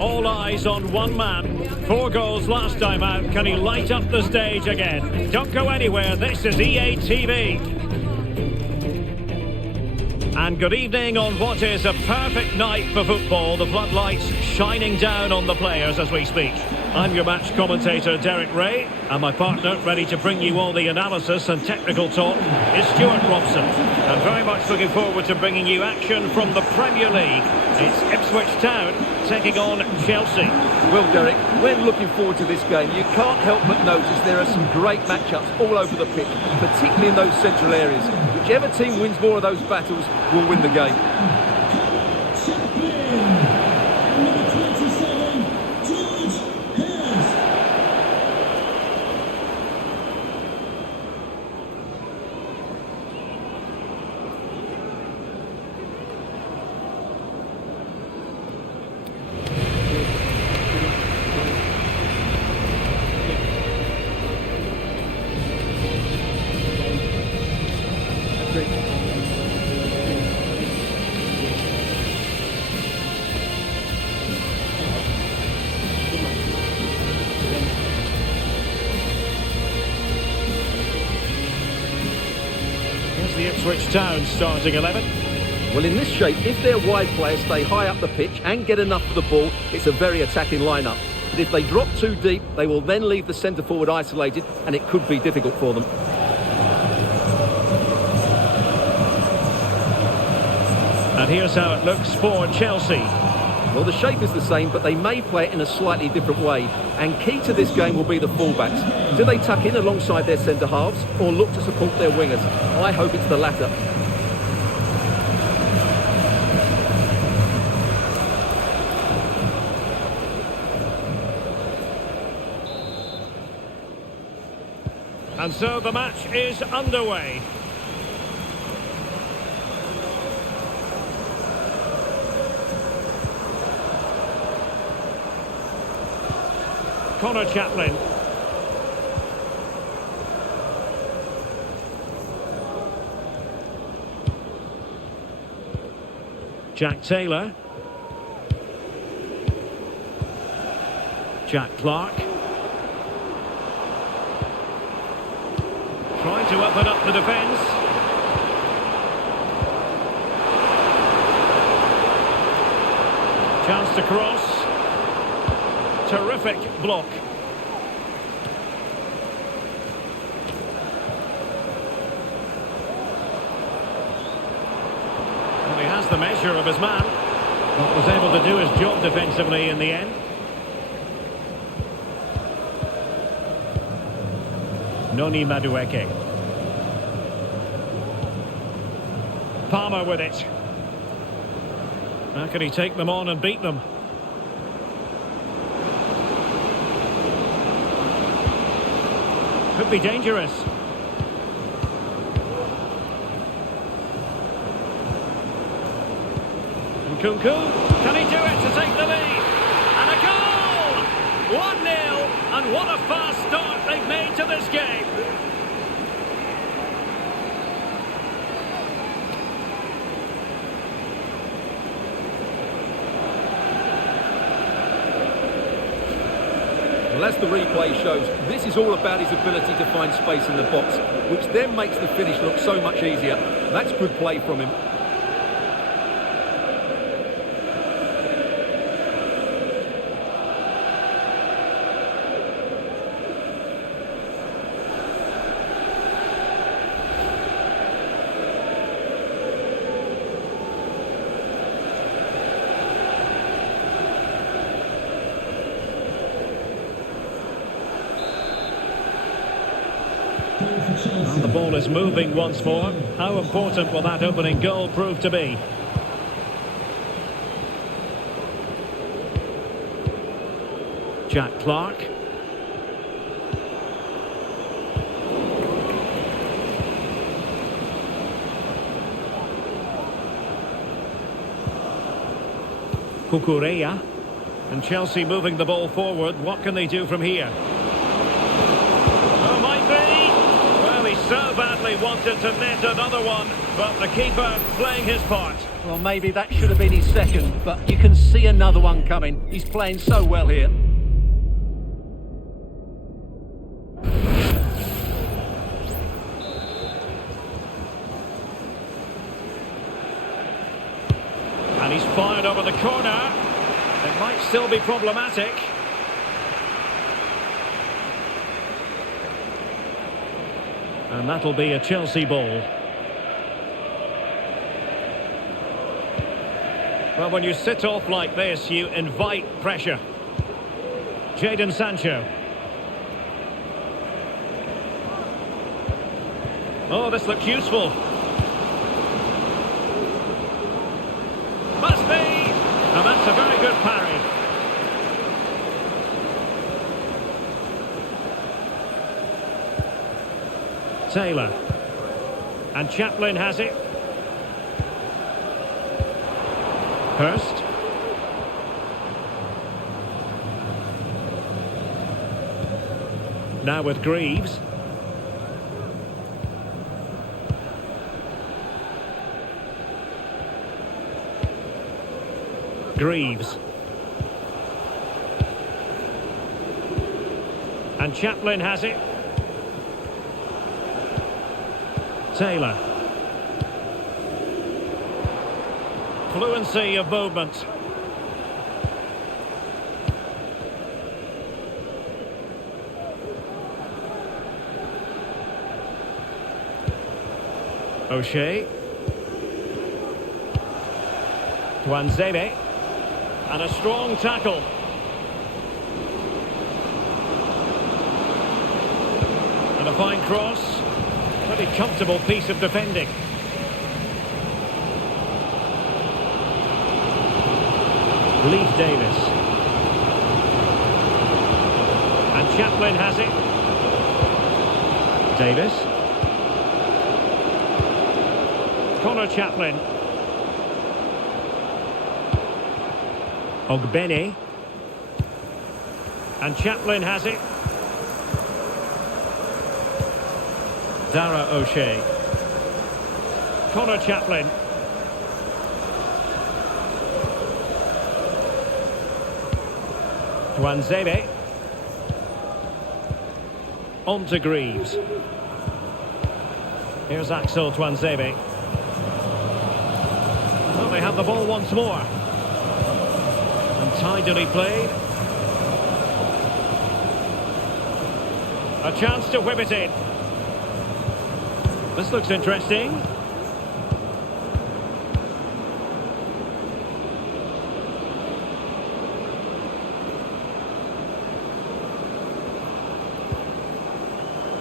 All eyes on one man. 4 goals last time out. Can he light up the stage again? Don't go anywhere. This is EA TV. And good evening on what is a perfect night for football. The floodlights shining down on the players as we speak. I'm your match commentator, Derek Ray, and my partner, ready to bring you all the analysis and technical talk, is Stuart Robson. I'm very much looking forward to bringing you action from the Premier League. It's Ipswich Town taking on Chelsea. Well, Derek, we're looking forward to this game. You can't help but notice there are some great matchups all over the pitch, particularly in those central areas. Whichever team wins more of those battles will win the game. The Ipswich Town starting 11. Well, in this shape, if their wide players stay high up the pitch and get enough of the ball, it's a very attacking lineup. But if they drop too deep, they will then leave the centre forward isolated, and it could be difficult for them. And here's how it looks for Chelsea. Well, the shape is the same, but they may play it in a slightly different way. And key to this game will be the fullbacks. Do they tuck in alongside their centre-halves or look to support their wingers? I hope it's the latter. And so the match is underway. Connor Chaplin. Jack Taylor. Jack Clark. Trying to open up the defence. Chance to cross. Terrific block. Well, he has the measure of his man, but was able to do his job defensively in the end. Noni Madueke. Palmer with it. How can he take them on and beat them? Could be dangerous. Nkunku, can he do it to take the lead? And a goal! 1-0, and what a fast start they've made to this game. Well, as the replay shows, this is all about his ability to find space in the box, which then makes the finish look so much easier. That's good play from him. And the ball is moving once more. How important will that opening goal prove to be? Jack Clark. Cucurella. And Chelsea moving the ball forward. What can they do from here? Oh, might be. Well, he's so badly wanted to net another one, but the keeper playing his part. Well, maybe that should have been his second, but you can see another one coming. He's playing so well here. And he's fired over the corner. It might still be problematic. And that'll be a Chelsea ball. Well, when you sit off like this, you invite pressure. Jadon Sancho. Oh, this looks useful. Must be! And that's a very good parry. Taylor. And Chaplin has it. Hurst. Now with Greaves. Greaves. And Chaplin has it. Taylor. Fluency of movement. O'Shea. Tuanzebe. And a strong tackle. And a fine cross. Pretty comfortable piece of defending. Leaf Davis. And Chaplin has it. Davis. Connor Chaplin. Ogbene. And Chaplin has it. Dara O'Shea. Connor Chaplin. Tuanzebe. On to Greaves. Here's Axel Tuanzebe. Well, they have the ball once more. And tidily played. A chance to whip it in. This looks interesting.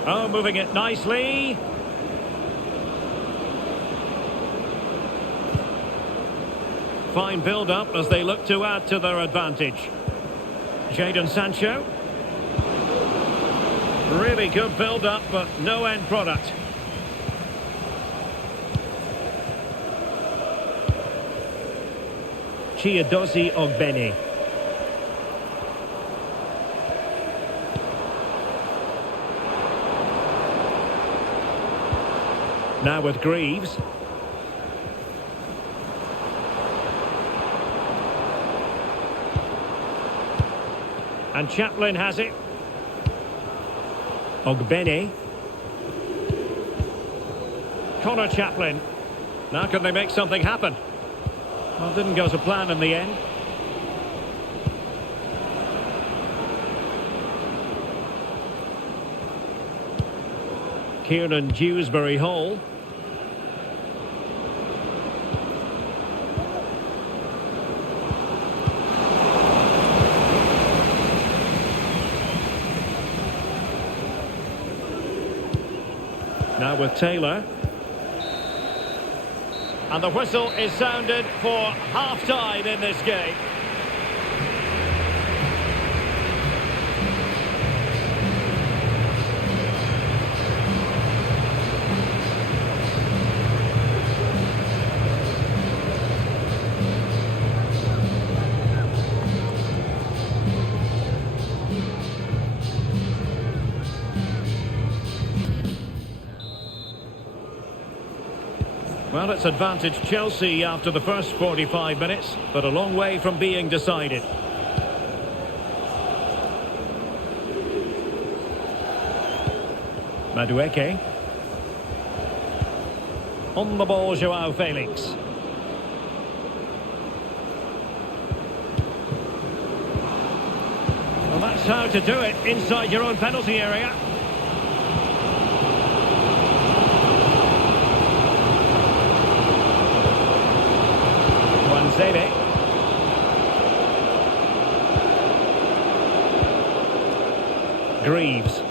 Oh, moving it nicely. Fine build-up as they look to add to their advantage. Jadon Sancho. Really good build-up, but no end product. Chiedozie Ogbene. Now with Greaves. And Chaplin has it. Ogbene. Connor Chaplin. Now can they make something happen? Well, didn't go to plan in the end. Kieran Dewsbury Hall. Now with Taylor. And the whistle is sounded for half-time in this game. Well, it's advantage Chelsea after the first 45 minutes, but a long way from being decided. Madueke. On the ball, Joao Felix. Well, that's how to do it inside your own penalty area. Zebe. Greaves.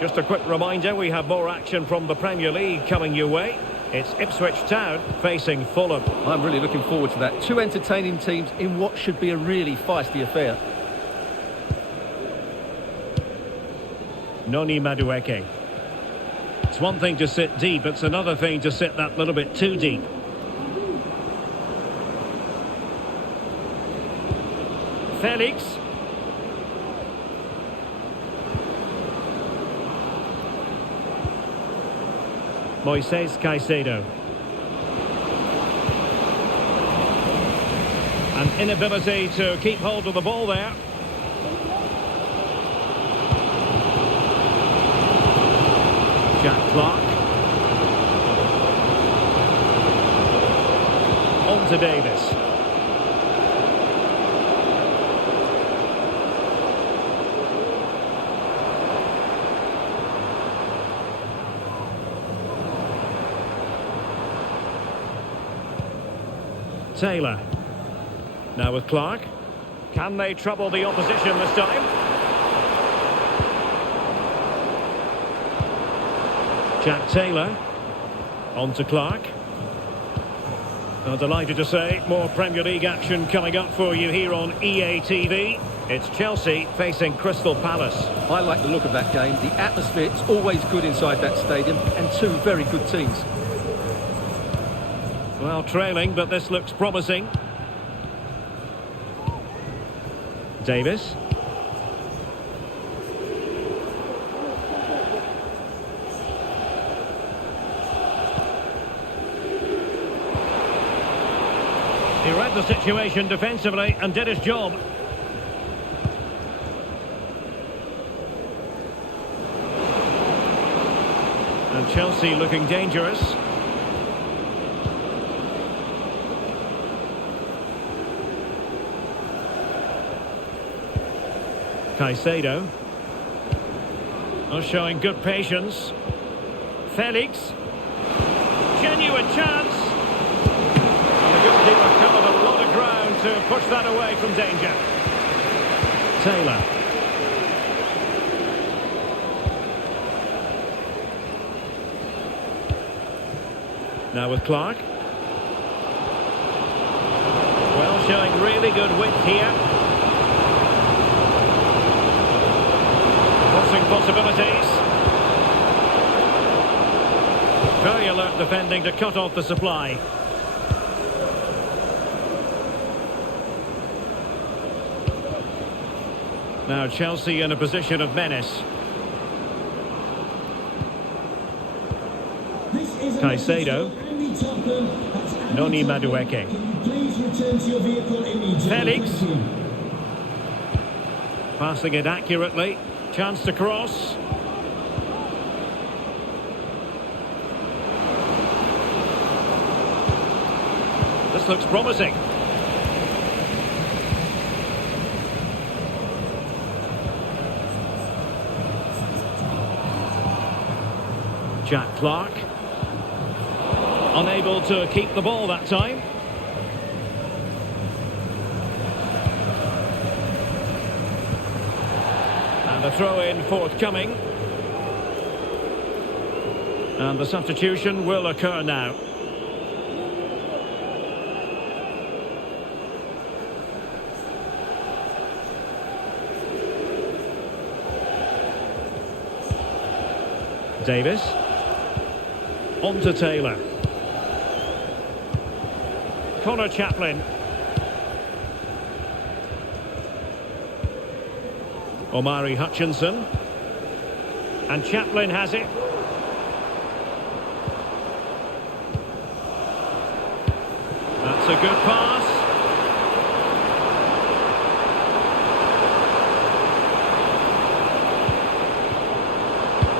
Just a quick reminder, we have more action from the Premier League coming your way. It's Ipswich Town facing Fulham. I'm really looking forward to that. Two entertaining teams in what should be a really feisty affair. Noni Madueke. It's one thing to sit deep, it's another thing to sit that little bit too deep. Felix. Moises Caicedo. An inability to keep hold of the ball there. Jack Clark. On to Davis. Taylor. Now with Clark. Can they trouble the opposition this time? Jack Taylor. On to Clark. I'm delighted to say more Premier League action coming up for you here on EA TV. It's Chelsea facing Crystal Palace. I like the look of that game. The atmosphere's always good inside that stadium, and two very good teams. Well, trailing, but this looks promising. Davis. He read the situation defensively and did his job. And Chelsea looking dangerous. Caicedo. Showing good patience. Felix. Genuine chance. And the goalkeeper covered a lot of ground to push that away from danger. Taylor. Now with Clark. Well, showing really good width here. Possibilities. Very alert defending to cut off the supply. Now Chelsea in a position of menace. Caicedo. Noni Madueke. Felix. Passing it accurately. Chance to cross. This looks promising. Jack Clark. Unable to keep the ball that time. And a throw-in forthcoming. And the substitution will occur now. Davis. On to Taylor. Connor Chaplin. Omari Hutchinson. And Chaplin has it. That's a good pass.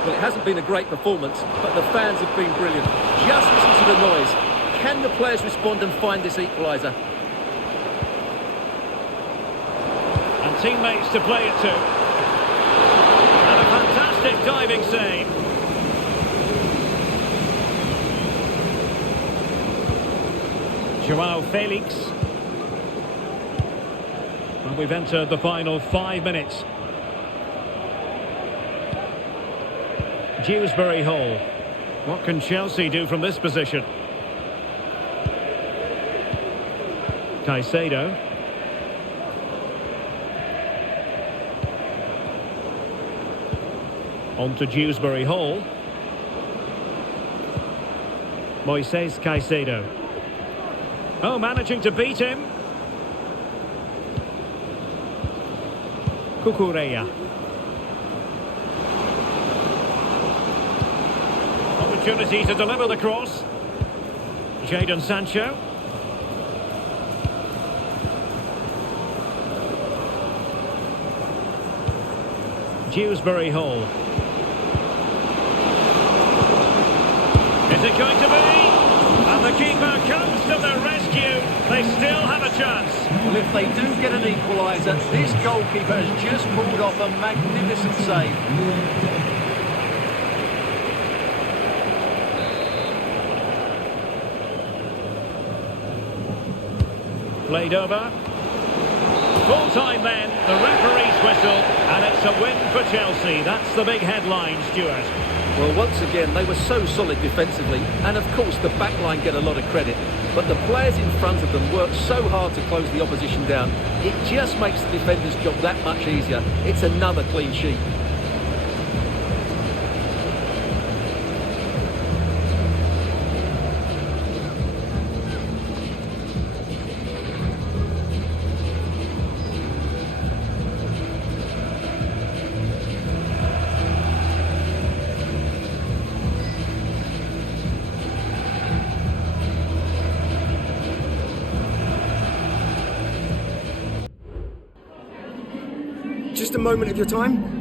Well, it hasn't been a great performance, but the fans have been brilliant. Just listen to the noise. Can the players respond and find this equaliser? And teammates to play it to. And a fantastic diving save. Joao Felix. And we've entered the final 5 minutes. Dewsbury Hall. What can Chelsea do from this position? Caicedo. On to Dewsbury Hall. Moises Caicedo. Oh, managing to beat him. Cucurella. Opportunity to deliver the cross. Jadon Sancho. Dewsbury Hall. Is it going to be? And the keeper comes to the rescue. They still have a chance. Well, if they do get an equaliser, this goalkeeper has just pulled off a magnificent save. Played over. Full time then, the referee's whistle, and it's a win for Chelsea. That's the big headline, Stuart. Well, once again, they were so solid defensively, and of course the back line get a lot of credit. But the players in front of them work so hard to close the opposition down, it just makes the defender's job that much easier. It's another clean sheet. Just a moment of your time.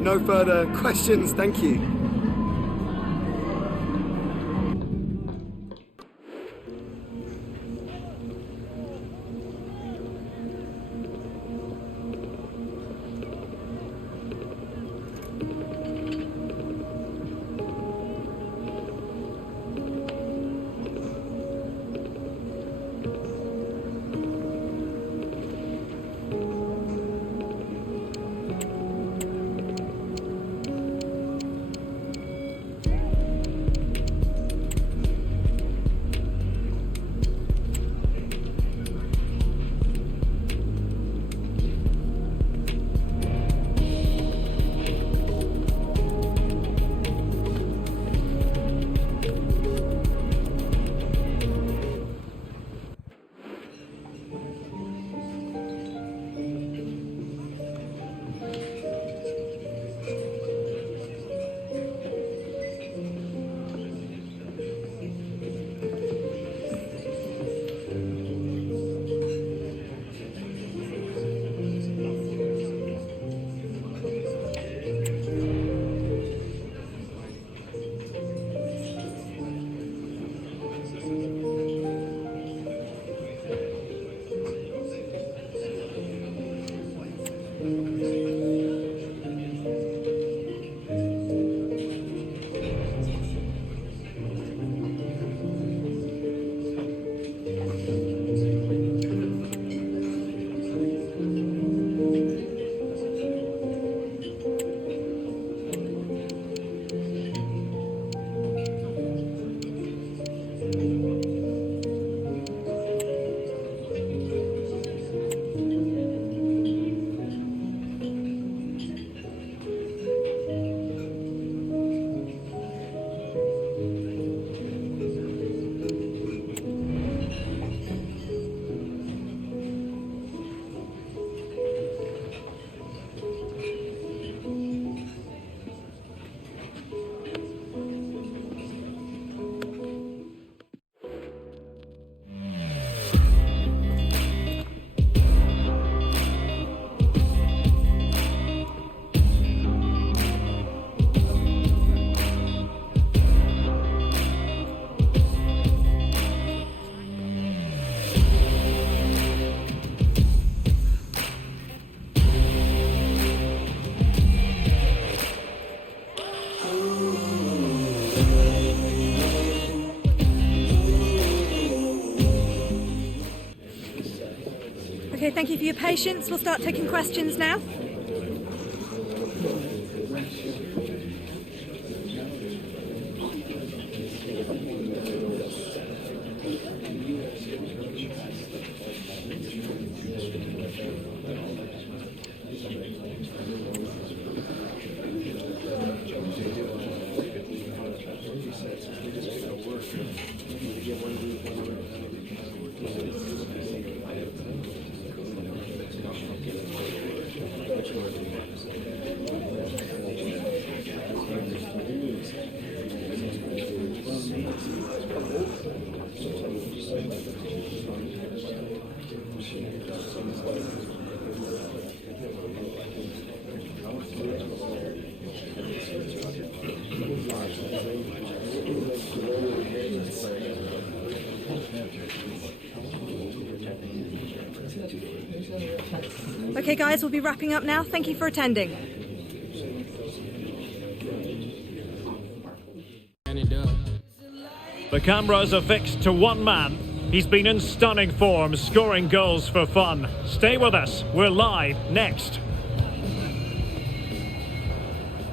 No further questions, thank you. thank you for your patience. We'll start taking questions now. Okay guys, we'll be wrapping up now. Thank you for attending. The cameras are fixed to one man. He's been in stunning form, scoring goals for fun. Stay with us, we're live next.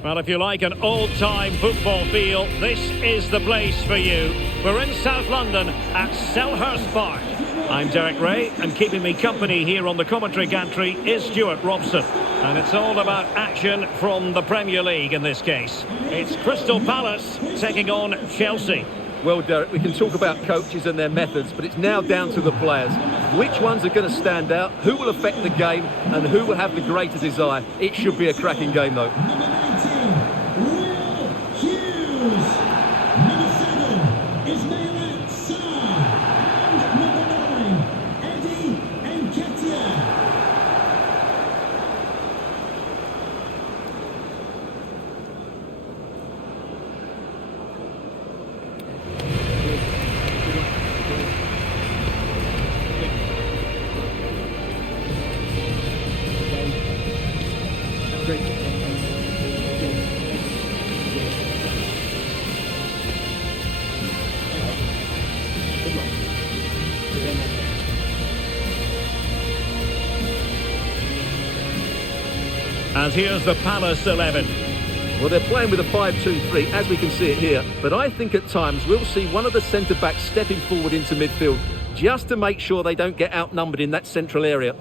Well, if you like an old-time football feel, this is the place for you. We're in South London at Selhurst Park. I'm Derek Ray, and keeping me company here on the commentary gantry is Stuart Robson. And it's all about action from the Premier League in this case. It's Crystal Palace taking on Chelsea. Well, Derek, we can talk about coaches and their methods, but it's now down to the players. Which ones are going to stand out, who will affect the game, and who will have the greater desire? It should be a cracking game, though. And here's the Palace 11. Well, they're playing with a 5-2-3, as we can see it here. But I think at times we'll see one of the centre-backs stepping forward into midfield, just to make sure they don't get outnumbered in that central area.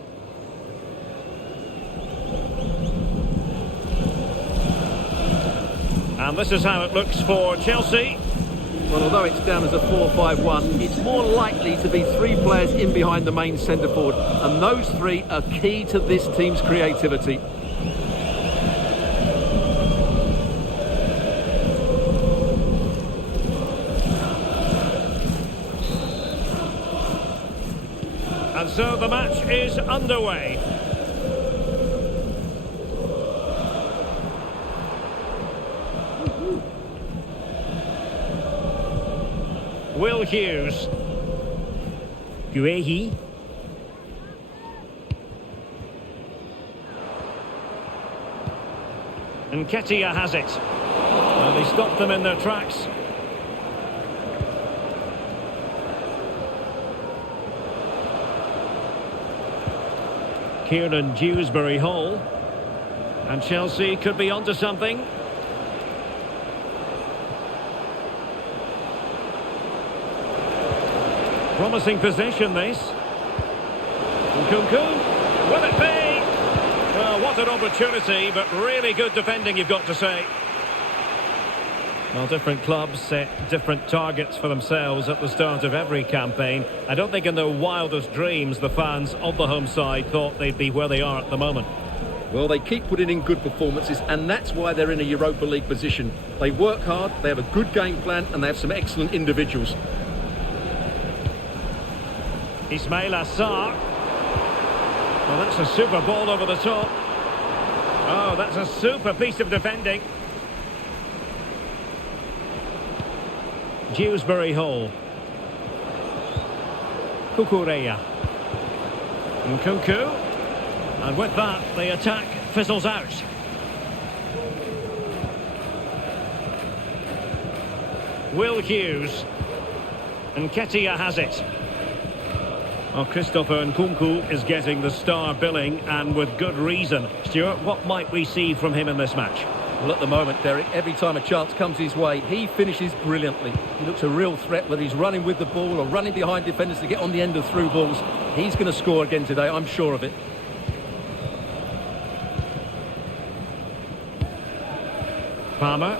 And this is how it looks for Chelsea. Well, although it's down as a 4-5-1, it's more likely to be three players in behind the main centre forward. And those three are key to this team's creativity. And so the match is underway. Will Hughes. Guehi. And Ketia has it. And they stopped them in their tracks. Kieran Dewsbury Hall. And Chelsea could be onto something. Promising possession, this. Nkunku. Will it be? Well, what an opportunity, but really good defending, you've got to say. Well, different clubs set different targets for themselves at the start of every campaign. I don't think in their wildest dreams the fans of the home side thought they'd be where they are at the moment. Well, they keep putting in good performances, and that's why they're in a Europa League position. They work hard, they have a good game plan, and they have some excellent individuals. Ismail Assar. Well, that's a super ball over the top. Oh, that's a super piece of defending. Dewsbury Hall. Cucurella. Nkunku. And with that, the attack fizzles out. Will Hughes. And Ketia has it. Well, Christopher Nkunku is getting the star billing, and with good reason. Stuart, what might we see from him in this match? Well, at the moment, Derek, every time a chance comes his way, he finishes brilliantly. He looks a real threat, whether he's running with the ball or running behind defenders to get on the end of through balls. He's going to score again today, I'm sure of it. Palmer.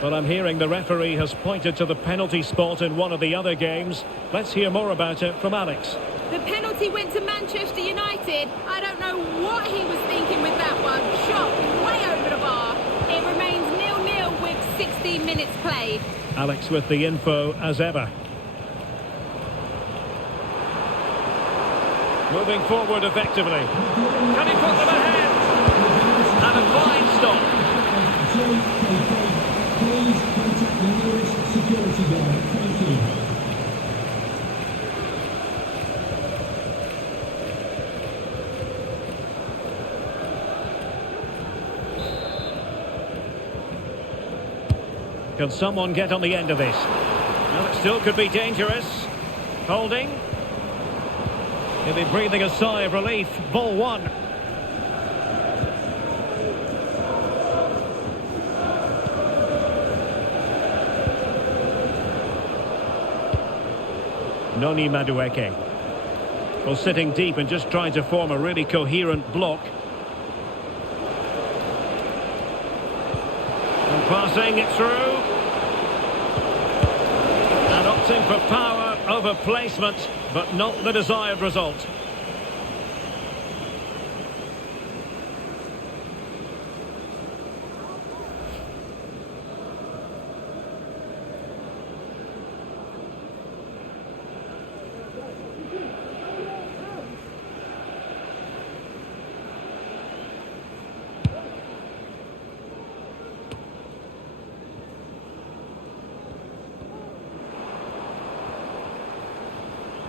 Well, I'm hearing the referee has pointed to the penalty spot in one of the other games. Let's hear more about it from Alex. The penalty went to Manchester United. I don't know what he was thinking with that one. Shot way over the bar. It remains 0-0 with 60 minutes played. Alex with the info as ever. Moving forward effectively. Can he put them ahead? And a fine stop. Please contact the nearest security guard. Thank you. Can someone get on the end of this? Well, it still could be dangerous. Holding. He'll be breathing a sigh of relief. Ball one. Noni Madueke. Well, sitting deep and just trying to form a really coherent block. And passing it through. And opting for power over placement, but not the desired result.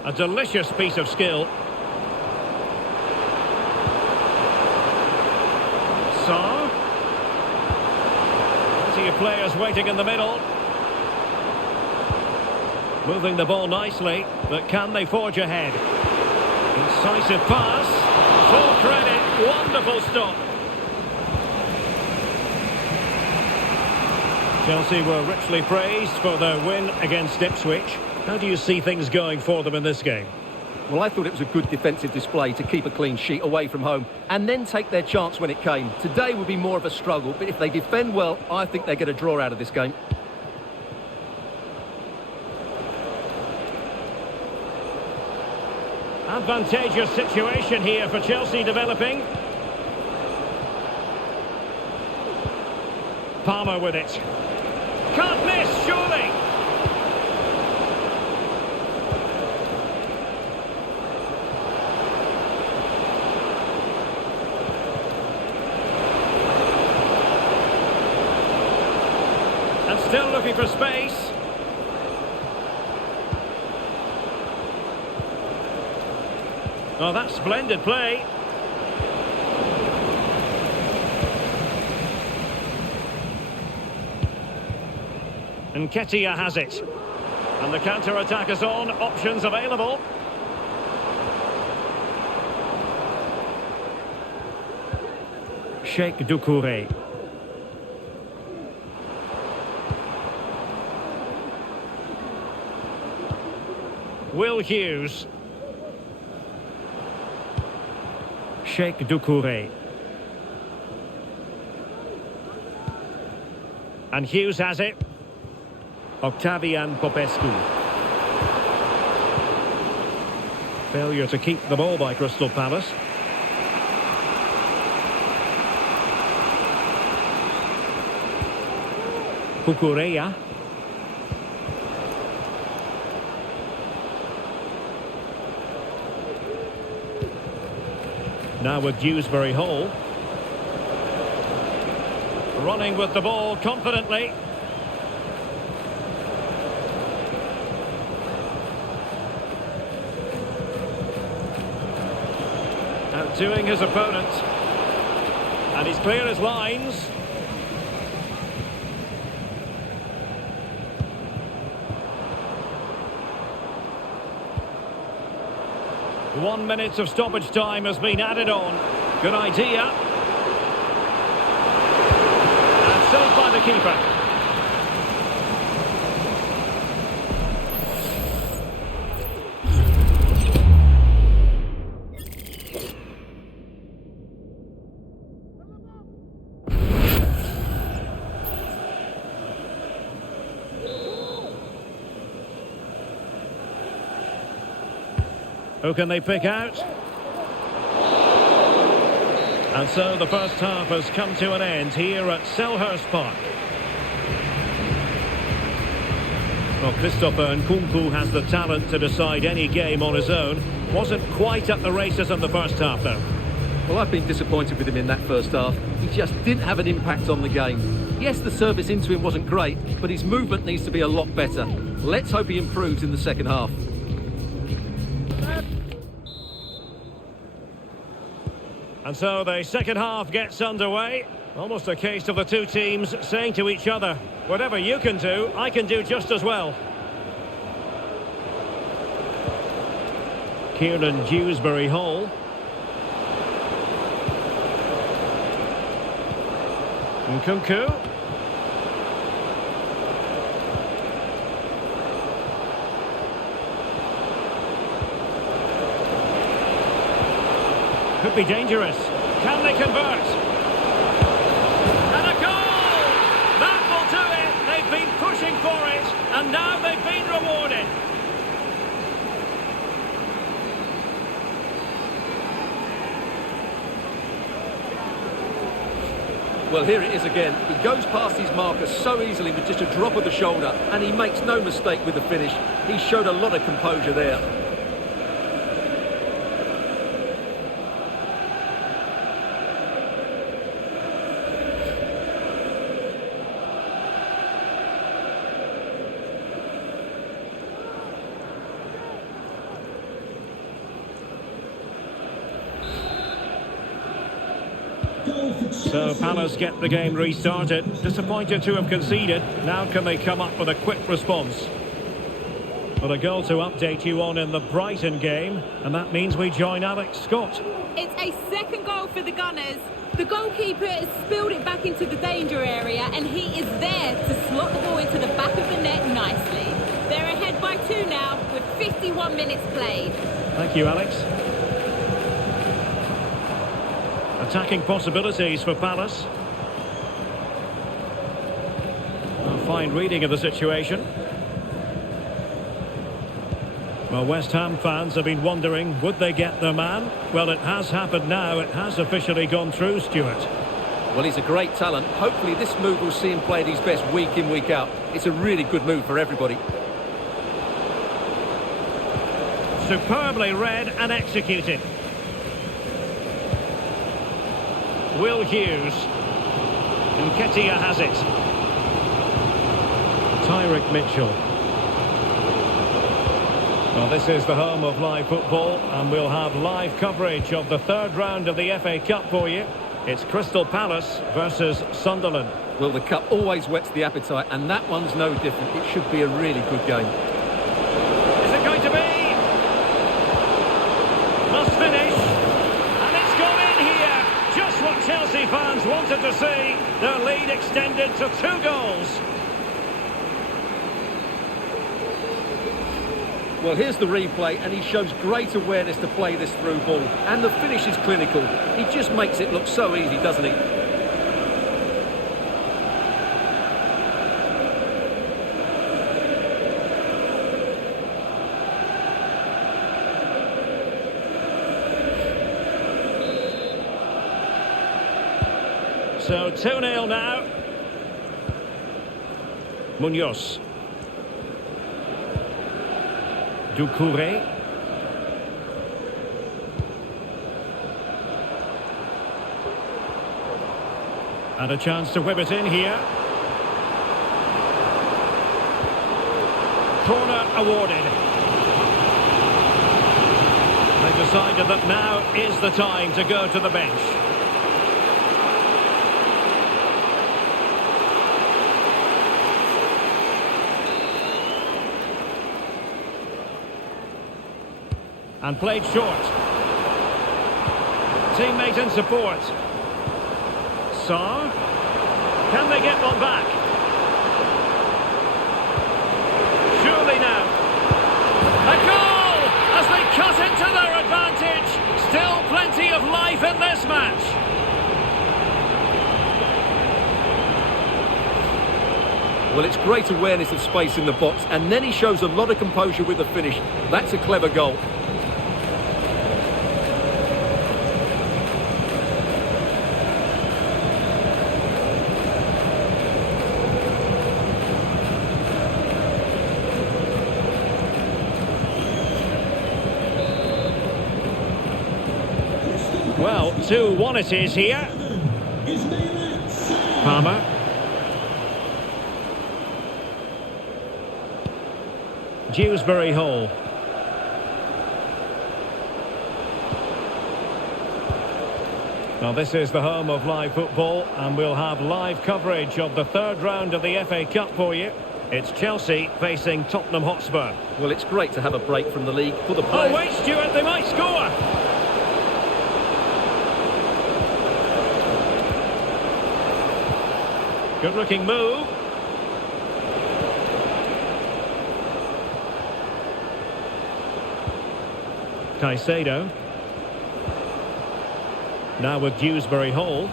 A delicious piece of skill. Saar. Plenty of players waiting in the middle. Moving the ball nicely, but can they forge ahead? Incisive pass. Full credit. Wonderful stop. Chelsea were richly praised for their win against Ipswich. How do you see things going for them in this game? Well, I thought it was a good defensive display to keep a clean sheet away from home and then take their chance when it came. Today would be more of a struggle, but if they defend well, I think they get a draw out of this game. Advantageous situation here for Chelsea developing. Palmer with it. Can't miss, surely! And still looking for space. Oh, that's splendid play. And Nketiah has it. And the counter-attack is on. Options available. Sheikh Doucouré. Will Hughes. Sheikh Doucouré. And Hughes has it. Octavian Popescu. Failure to keep the ball by Crystal Palace. Cucurella. Now with Dewsbury Hall. Running with the ball confidently. Outdoing his opponent. And he's clear as lines. 1 minute of stoppage time has been added on. Good idea. And saved by the keeper. Who can they pick out? And so the first half has come to an end here at Selhurst Park. Well, Christopher Nkunku has the talent to decide any game on his own. Wasn't quite at the races in the first half, though. Well, I've been disappointed with him in that first half. He just didn't have an impact on the game. Yes, the service into him wasn't great, but his movement needs to be a lot better. Let's hope he improves in the second half. And so the second half gets underway. Almost a case of the two teams saying to each other, whatever you can do, I can do just as well. Kieran Dewsbury-Hall. Nkunku. Could be dangerous. Can they convert? And a goal! That will do it. They've been pushing for it, and now they've been rewarded. Well, here it is again. He goes past his marker so easily with just a drop of the shoulder, and he makes no mistake with the finish. He showed a lot of composure there. So Palace get the game restarted. Disappointed to have conceded. Now can they come up with a quick response? But a goal to update you on in the Brighton game, and that means we join Alex Scott. It's a second goal for the Gunners. The goalkeeper has spilled it back into the danger area, and he is there to slot the ball into the back of the net nicely. They're ahead by 2 now with 51 minutes played. Thank you, Alex. Attacking possibilities for Palace. A fine reading of the situation. Well, West Ham fans have been wondering, would they get their man? Well, it has happened now. It has officially gone through, Stuart. Well, he's a great talent. Hopefully this move will see him play at his best week in, week out. It's a really good move for everybody. Superbly read and executed. Will Hughes. Nketiah has it. Tyrick Mitchell. Well, this is the home of live football, and we'll have live coverage of the third round of the FA Cup for you. It's Crystal Palace versus Sunderland. Well, the cup always whets the appetite, and that one's no different. It should be a really good game. Is it going to be? Must finish. And it's gone in here. Just what Chelsea fans wanted to see. Their lead extended to 2 goals. Well, here's the replay, and he shows great awareness to play this through ball. And the finish is clinical. He just makes it look so easy, doesn't he? So 2-0 now. Munoz. Doucouré. And a chance to whip it in here. Corner awarded. They decided that now is the time to go to the bench. And played short. Teammate in support. Sarr. Can they get one back? Surely now. A goal as they cut into their advantage. Still plenty of life in this match. Well, it's great awareness of space in the box, and then he shows a lot of composure with the finish. That's a clever goal. Well, 2-1 it is here. Palmer. Dewsbury Hall. Now this is the home of live football, and we'll have live coverage of the third round of the FA Cup for you. It's Chelsea facing Tottenham Hotspur. Well, it's great to have a break from the league for the players. Oh wait, Stuart, they might score! Good looking move. Caicedo. Now with Dewsbury Hall.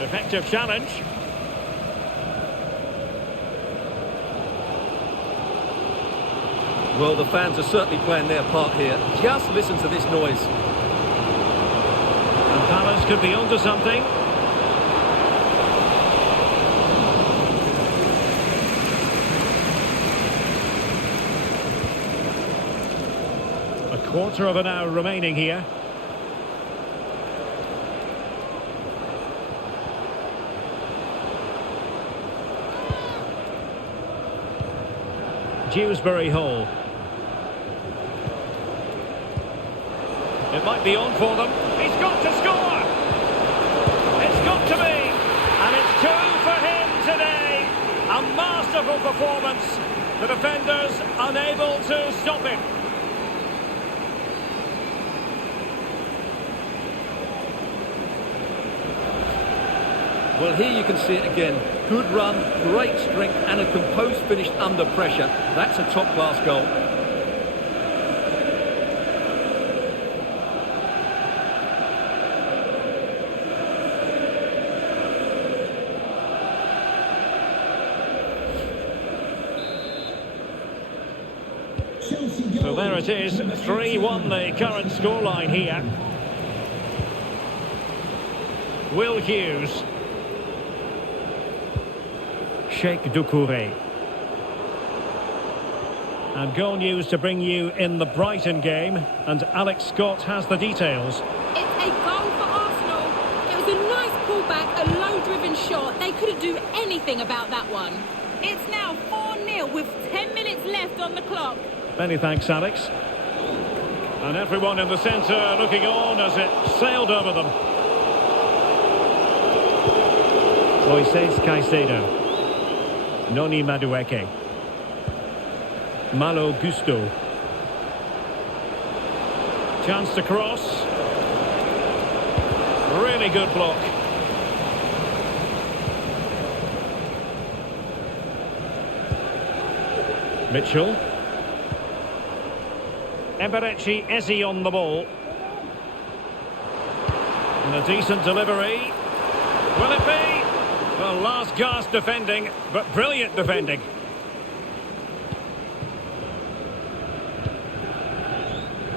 Effective challenge. Well, the fans are certainly playing their part here. Just listen to this noise. And Palace could be onto something. A quarter of an hour remaining here. Dewsbury Hall. It might be on for them. He's got to score! It's got to be! And it's 2 for him today. A masterful performance. The defenders unable to stop him. Well, here you can see it again. Good run, great strength, and a composed finish under pressure. That's a top-class goal. So there it is, 3-1 the current scoreline here. Will Hughes. Sheikh Doucouré. And goal news to bring you in the Brighton game, and Alex Scott has the details. It's a goal for Arsenal. It was a nice pullback, a low-driven shot. They couldn't do anything about that one. It's now 4-0 with 10 minutes left on the clock. Many thanks, Alex. And everyone in the centre looking on as it sailed over them. Moises Caicedo. Noni Madueke. Malo Gusto. Chance to cross. Really good block. Mitchell. Eberechi Eze on the ball. And a decent delivery. Will it be? Well, last gasp defending, but brilliant defending.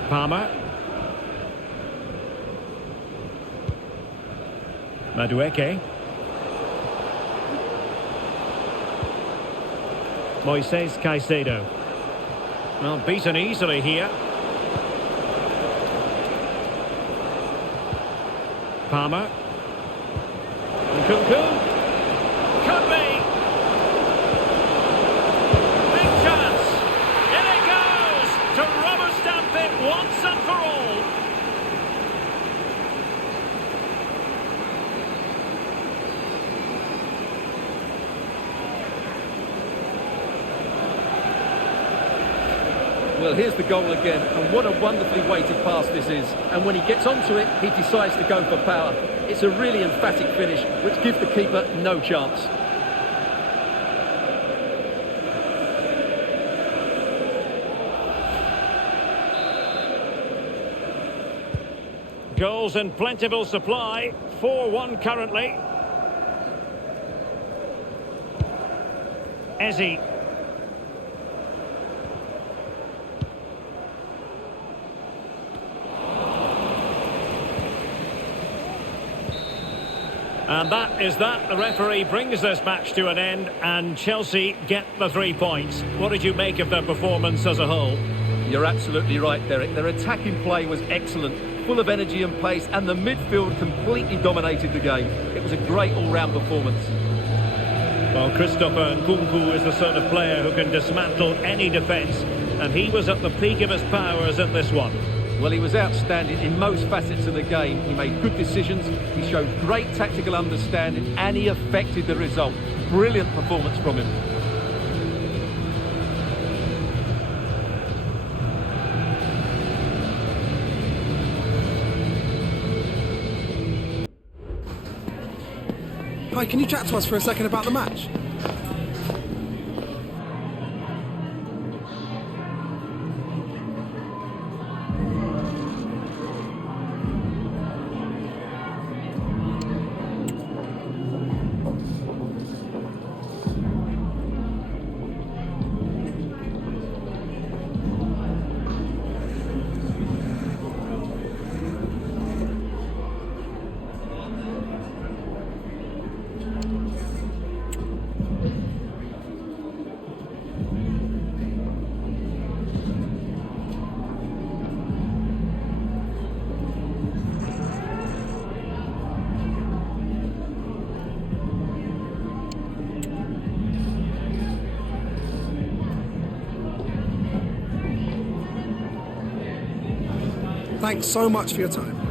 Palmer. Madueke. Moises Caicedo. Well, beaten easily here. Palmer. Nkunku. Could be. Big chance. In it goes to rubber stamp it once and for all. Well, here's the goal again, and what a wonderfully weighted pass this is. And when he gets onto it, he decides to go for power. It's a really emphatic finish, which gives the keeper no chance. Goals in plentiful supply, 4-1 currently. Ezzy. And that is that. The referee brings this match to an end and Chelsea get the 3 points. What did you make of their performance as a whole? You're absolutely right, Derek. Their attacking play was excellent, full of energy and pace, and the midfield completely dominated the game. It was a great all-round performance. Well, Christopher Nkunku is the sort of player who can dismantle any defence, and he was at the peak of his powers in this one. Well, he was outstanding in most facets of the game. He made good decisions, he showed great tactical understanding, and he affected the result. Brilliant performance from him. Hi, can you chat to us for a second about the match? Thanks so much for your time.